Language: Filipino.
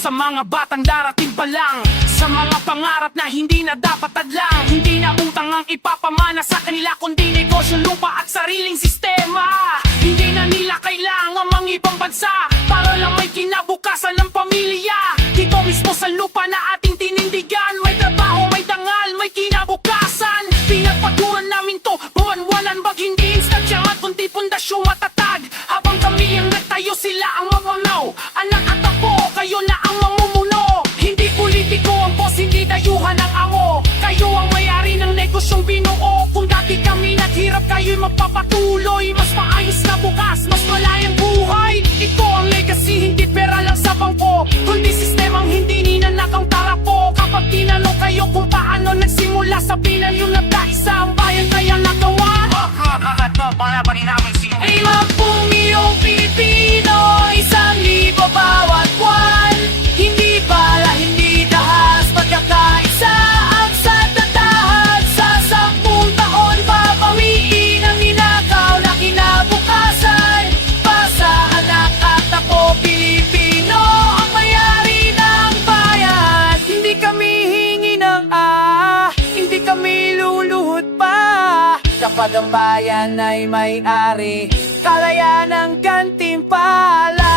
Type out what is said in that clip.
sa mga batang darating pa lang, sa mga pangarap na hindi na dapat adlang. Hindi na utang ang ipapamana sa kanila, kundi negosyo, lupa at sariling sistema. Hindi na nila kailangan mang ibang bansa para lang may kinabukasan ng pamilya. Dito mismo sa lupa na ating tinindigan, may trabaho, may dangal, may kinabukasan. Pinagpaturan namin to, buwan-walan, bag hindi instansya at kundi pundasyong matatag. Habang kami ang nagtayo, sila ang mamamaw. Anak at apo, kayo na ang mamumuno. Hindi politiko ang boss, hindi dayuhan ang amo. Kayo ang may-ari ng negosyong binuo. Kung dati kami naghirap, kayo'y magpapatuloy. Mas maayos na bukas, mas malayang buhay. Ito ang legacy, hindi pera lang sa bangko, kundi sistemang hindi ninanakaw tarapo. Kapag tinanong kayo kung paano nagsimula, sabihin nyo na isa ang bayan kaya nagawa. Ay mapumiyong Pilipino, 1,000 bawat buwan. Hindi bala, hindi dahas, pagkakaisa ang satatahan. Sa 10 taon, papawiin ang ninakaw na kinabukasan. Pasa anak at apo, Pilipino ang mayari ng bayan. Hindi kami hingi ng hindi kami luluhod pa. Kapag ang bayan ay may-ari, kalaya ng gantimpala.